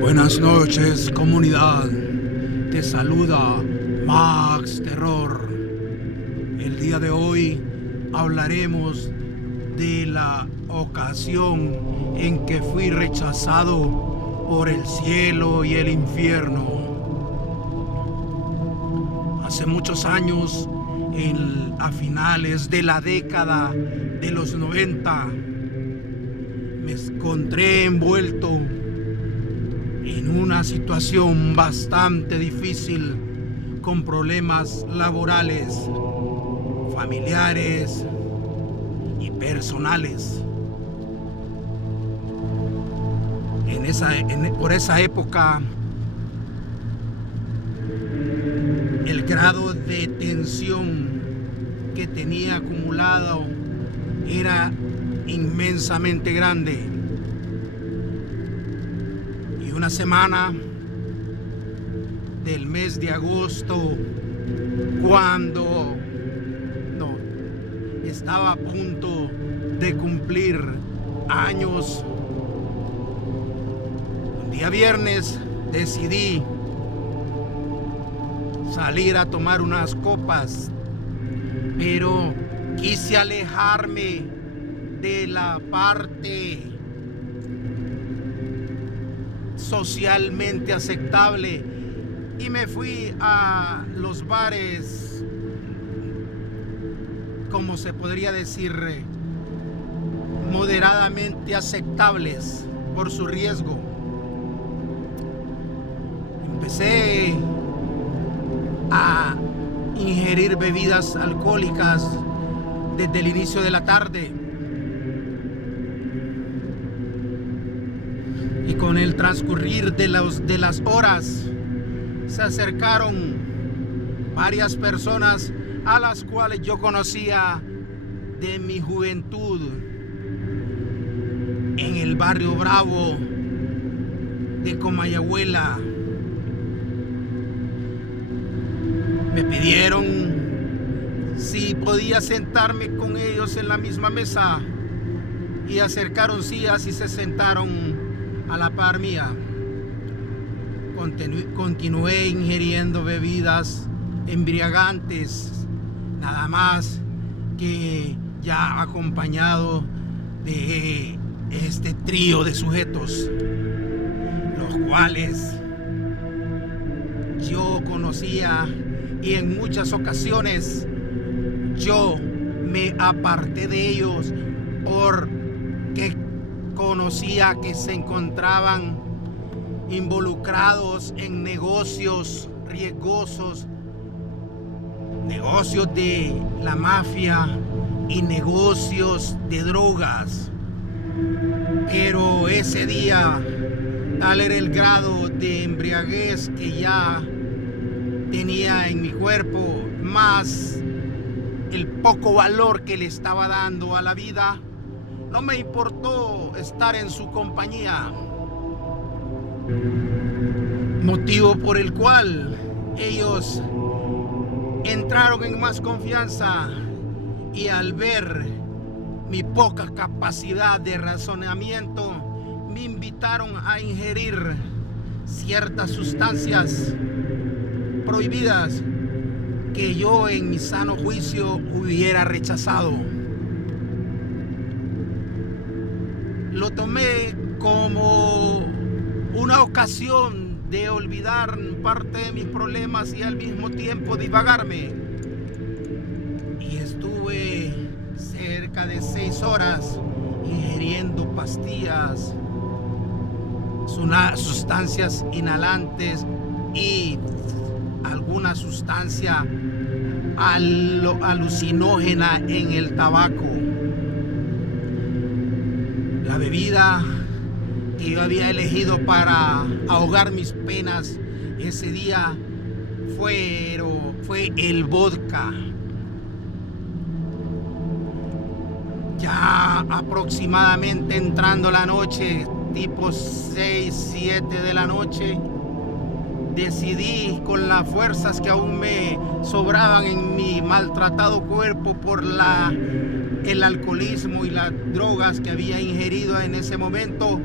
Buenas noches, comunidad. Te saluda Max Terror. El día de hoy hablaremos de la ocasión en que fui rechazado por el cielo y el infierno. Hace muchos años, a finales de la década de los 90, me encontré envuelto en una situación bastante difícil, con problemas laborales, familiares y personales. Por esa época, el grado de tensión que tenía acumulado era inmensamente grande. Y una semana del mes de agosto, cuando estaba a punto de cumplir años, un día viernes decidí salir a tomar unas copas, pero quise alejarme de la parte socialmente aceptable y me fui a los bares, como se podría decir, moderadamente aceptables por su riesgo. Empecé a ingerir bebidas alcohólicas desde el inicio de la tarde, y con el transcurrir de las horas se acercaron varias personas a las cuales yo conocía de mi juventud en el barrio Bravo de Comayagüela. Me pidieron si podía sentarme con ellos en la misma mesa, y acercaron sillas y se sentaron a la par mía. Continué ingiriendo bebidas embriagantes, nada más que ya acompañado de este trío de sujetos, los cuales yo conocía, y en muchas ocasiones yo me aparté de ellos porque conocía que se encontraban involucrados en negocios riesgosos, negocios de la mafia y negocios de drogas. Pero ese día, tal era el grado de embriaguez que ya tenía en mi cuerpo, más el poco valor que le estaba dando a la vida, no me importó estar en su compañía, motivo por el cual ellos entraron en más confianza, y al ver mi poca capacidad de razonamiento, me invitaron a ingerir ciertas sustancias prohibidas que yo en mi sano juicio hubiera rechazado. Lo tomé como una ocasión de olvidar parte de mis problemas y al mismo tiempo divagarme. Y estuve cerca de 6 horas ingiriendo pastillas, sustancias inhalantes y alguna sustancia alucinógena en el tabaco. La bebida que yo había elegido para ahogar mis penas ese día fue el vodka. Ya aproximadamente entrando la noche, tipo 6, 7 de la noche, decidí, con las fuerzas que aún me sobraban en mi maltratado cuerpo por el alcoholismo y las drogas que había ingerido en ese momento,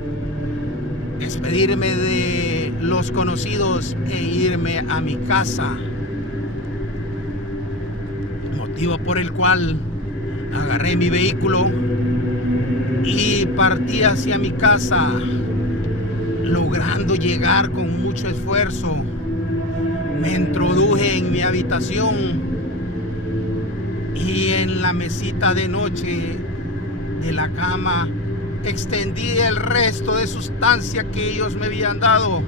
despedirme de los conocidos e irme a mi casa. Motivo por el cual agarré mi vehículo y partí hacia mi casa, logrando llegar con mucho esfuerzo. Me introduje en mi habitación y en la mesita de noche de la cama extendí el resto de sustancia que ellos me habían dado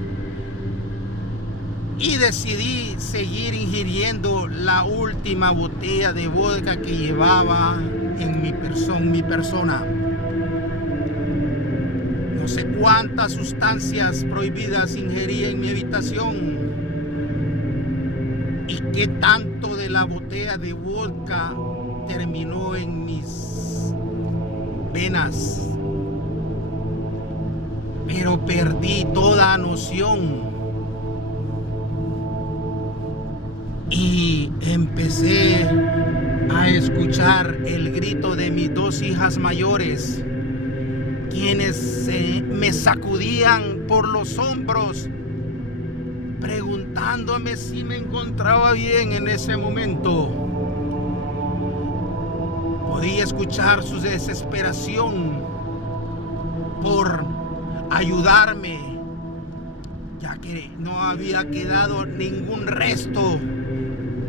y decidí seguir ingiriendo la última botella de vodka que llevaba en mi persona. No sé cuántas sustancias prohibidas ingerí en mi habitación y qué tanto de la botella de vodka terminó en mis venas, pero perdí toda noción y empecé a escuchar el grito de mis dos hijas mayores, quienes me sacudían por los hombros, preguntándome si me encontraba bien en ese momento. Podía escuchar su desesperación por ayudarme, ya que no había quedado ningún resto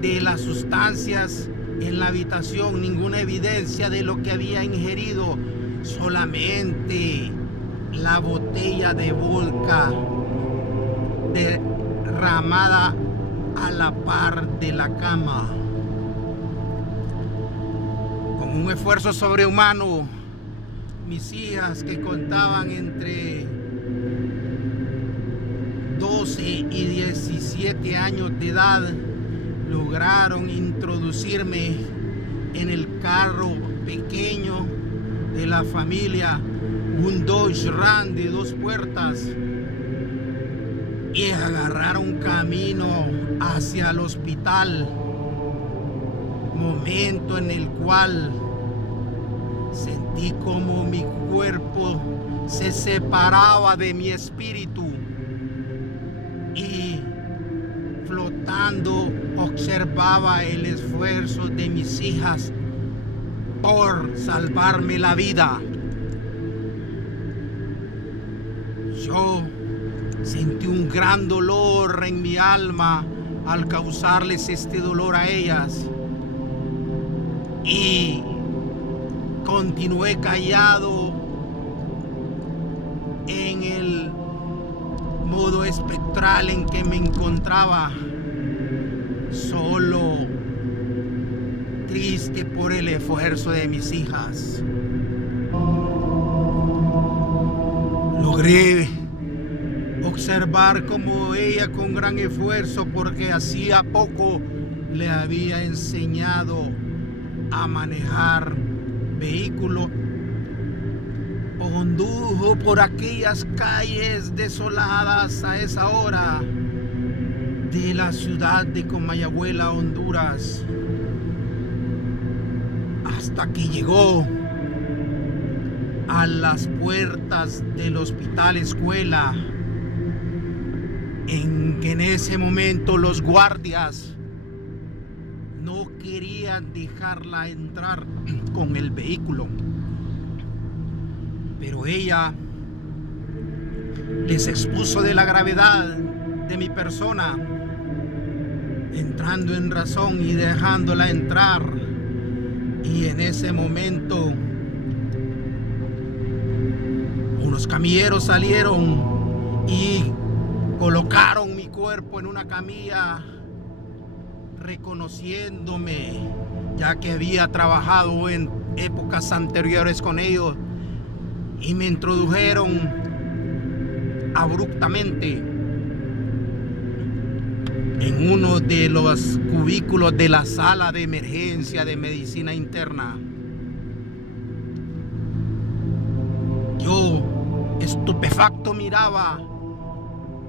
de las sustancias en la habitación, ninguna evidencia de lo que había ingerido, solamente la botella de vodka derramada a la par de la cama. Con un esfuerzo sobrehumano, mis hijas, que contaban entre 12 y 17 años de edad, lograron introducirme en el carro pequeño de la familia, un Dodge Ram de 2 puertas, y agarraron camino hacia el hospital, momento en el cual sentí como mi cuerpo se separaba de mi espíritu y flotando observaba el esfuerzo de mis hijas por salvarme la vida. Yo sentí un gran dolor en mi alma al causarles este dolor a ellas y continué callado en el modo espectral en que me encontraba, solo, triste por el esfuerzo de mis hijas. Logré observar cómo ella, con gran esfuerzo, porque hacía poco le había enseñado a manejar vehículo, condujo por aquellas calles desoladas a esa hora de la ciudad de Comayagüela, Honduras, hasta que llegó a las puertas del hospital escuela, en que en ese momento los guardias no querían dejarla entrar con el vehículo, pero ella les expuso de la gravedad de mi persona, entrando en razón y dejándola entrar. Y en ese momento unos camilleros salieron y colocaron mi cuerpo en una camilla, reconociéndome, ya que había trabajado en épocas anteriores con ellos, y me introdujeron abruptamente en uno de los cubículos de la sala de emergencia de medicina interna. Yo, estupefacto, miraba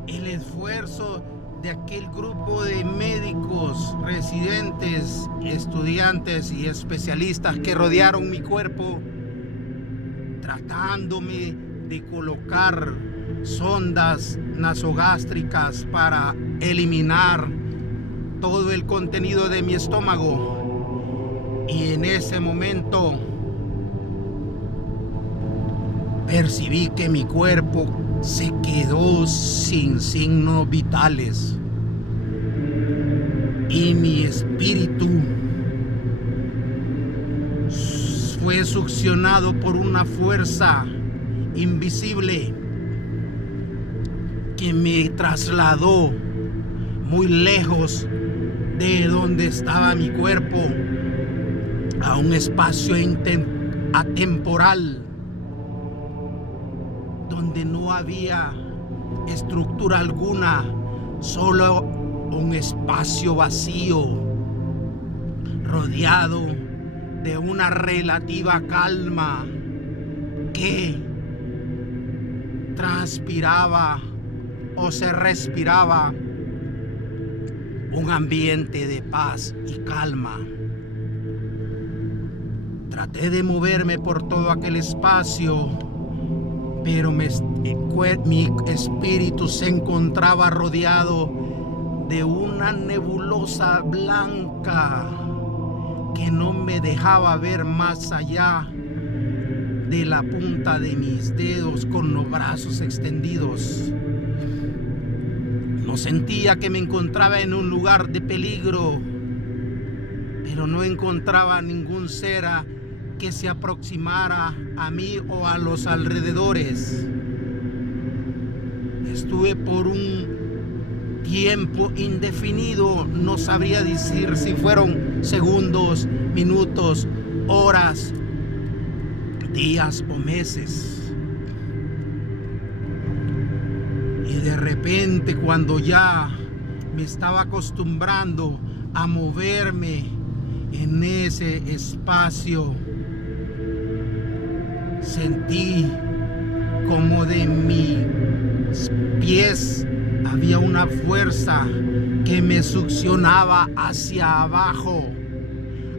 el esfuerzo de aquel grupo de médicos, residentes, estudiantes y especialistas que rodearon mi cuerpo, tratándome de colocar sondas nasogástricas para eliminar todo el contenido de mi estómago. Y en ese momento percibí que mi cuerpo se quedó sin signos vitales y mi espíritu fue succionado por una fuerza invisible que me trasladó muy lejos de donde estaba mi cuerpo a un espacio atemporal donde no había estructura alguna, solo un espacio vacío rodeado de una relativa calma que transpiraba o se respiraba un ambiente de paz y calma. Traté de moverme por todo aquel espacio, pero mi espíritu se encontraba rodeado de una nebulosa blanca que no me dejaba ver más allá de la punta de mis dedos con los brazos extendidos. No sentía que me encontraba en un lugar de peligro, pero no encontraba ningún ser que se aproximara a mí o a los alrededores. Estuve por un tiempo indefinido, no sabría decir si fueron segundos, minutos, horas, días o meses. Y de repente, cuando ya me estaba acostumbrando a moverme en ese espacio, sentí como de mis pies había una fuerza que me succionaba hacia abajo,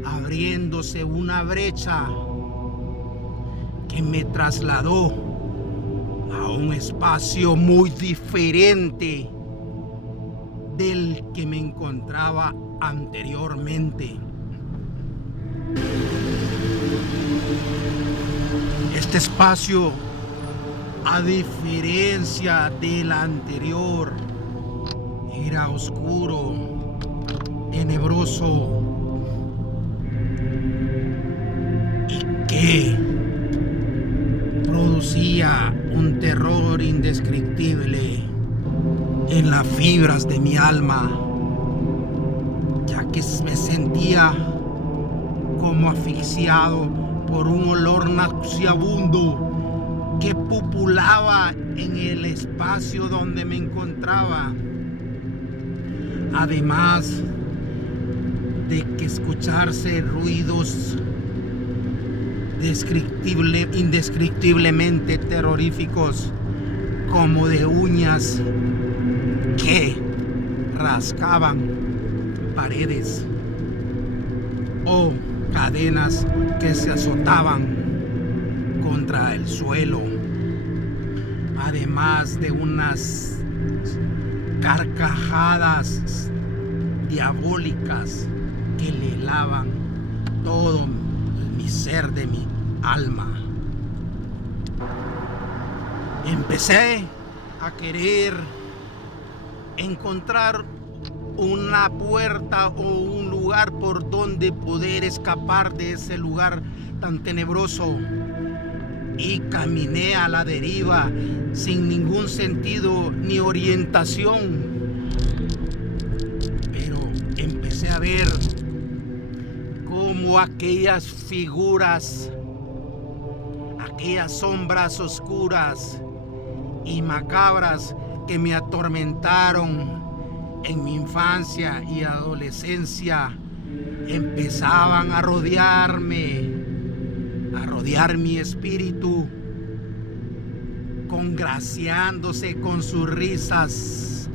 abriéndose una brecha que me trasladó a un espacio muy diferente del que me encontraba anteriormente. Este espacio, a diferencia del anterior, era oscuro, tenebroso y que producía un terror indescriptible en las fibras de mi alma, ya que me sentía como asfixiado por un olor nauseabundo que pupulaba en el espacio donde me encontraba. Además de que escucharse ruidos indescriptiblemente terroríficos, como de uñas que rascaban paredes o cadenas que se azotaban contra el suelo, además de unas carcajadas diabólicas que le helaban todo mi ser de mi alma. Empecé a querer encontrar una puerta o un lugar por donde poder escapar de ese lugar tan tenebroso, y caminé a la deriva sin ningún sentido ni orientación. Pero empecé a ver cómo aquellas figuras, aquellas sombras oscuras y macabras que me atormentaron en mi infancia y adolescencia empezaban a rodearme, a rodear mi espíritu, congraciándose con sus risas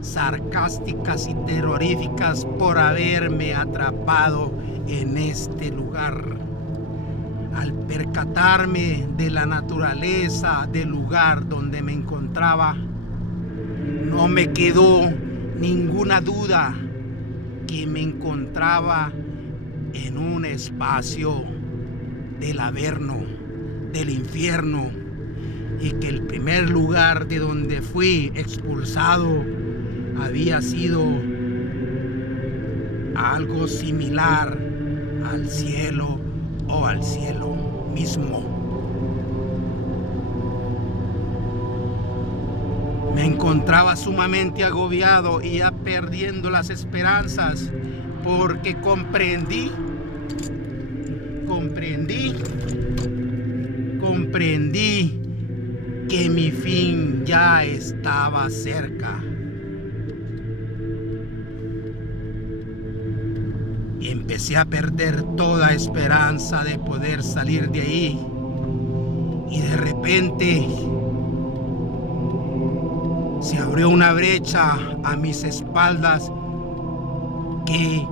sarcásticas y terroríficas por haberme atrapado en este lugar. Al percatarme de la naturaleza del lugar donde me encontraba, no me quedó ninguna duda que me encontraba en un espacio del Averno, del infierno, y que el primer lugar de donde fui expulsado había sido algo similar al cielo o al cielo mismo. Me encontraba sumamente agobiado y ya perdiendo las esperanzas, porque comprendí que mi fin ya estaba cerca. Empecé a perder toda esperanza de poder salir de ahí, y de repente se abrió una brecha a mis espaldas que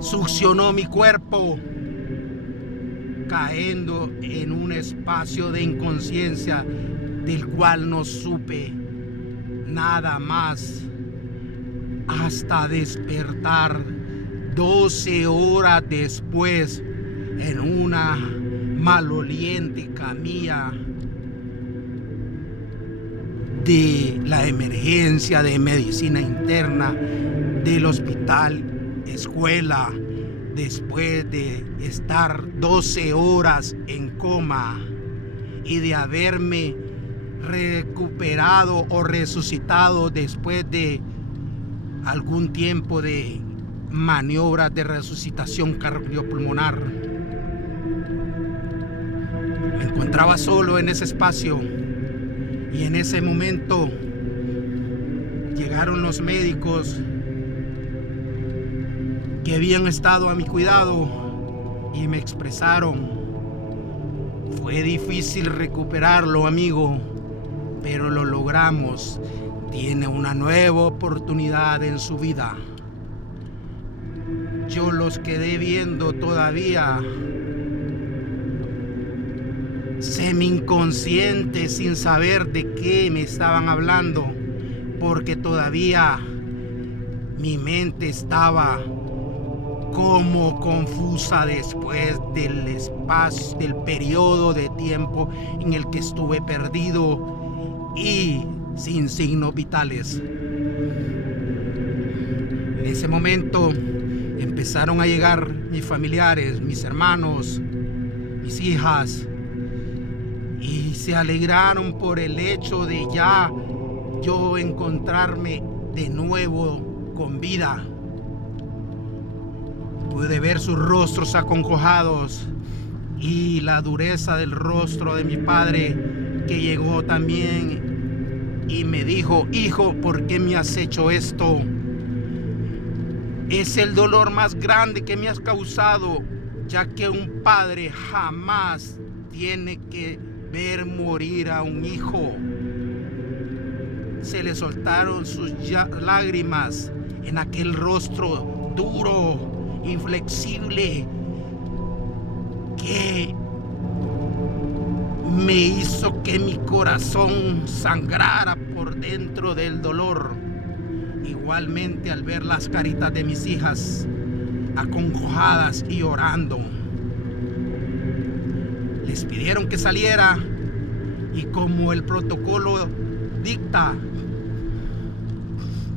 succionó mi cuerpo, cayendo en un espacio de inconsciencia del cual no supe nada más hasta despertar 12 horas después en una maloliente camilla de la emergencia de medicina interna del hospital escuela, después de estar 12 horas en coma y de haberme recuperado o resucitado después de algún tiempo de maniobras de resucitación cardiopulmonar. Me encontraba solo en ese espacio, y en ese momento llegaron los médicos que habían estado a mi cuidado y me expresaron: fue difícil recuperarlo, amigo, pero lo logramos. Tiene una nueva oportunidad en su vida. Yo los quedé viendo todavía semi-inconsciente, sin saber de qué me estaban hablando, porque todavía mi mente estaba como confusa después del espacio, del periodo de tiempo en el que estuve perdido y sin signos vitales. En ese momento empezaron a llegar mis familiares, mis hermanos, mis hijas, y se alegraron por el hecho de ya yo encontrarme de nuevo con vida. Pude ver sus rostros acongojados y la dureza del rostro de mi padre, que llegó también y me dijo: hijo, ¿por qué me has hecho esto? Es el dolor más grande que me has causado, ya que un padre jamás tiene que ver morir a un hijo. Se le soltaron sus lágrimas en aquel rostro duro, inflexible, que me hizo que mi corazón sangrara por dentro del dolor. Igualmente, al ver las caritas de mis hijas acongojadas y llorando, les pidieron que saliera, y como el protocolo dicta,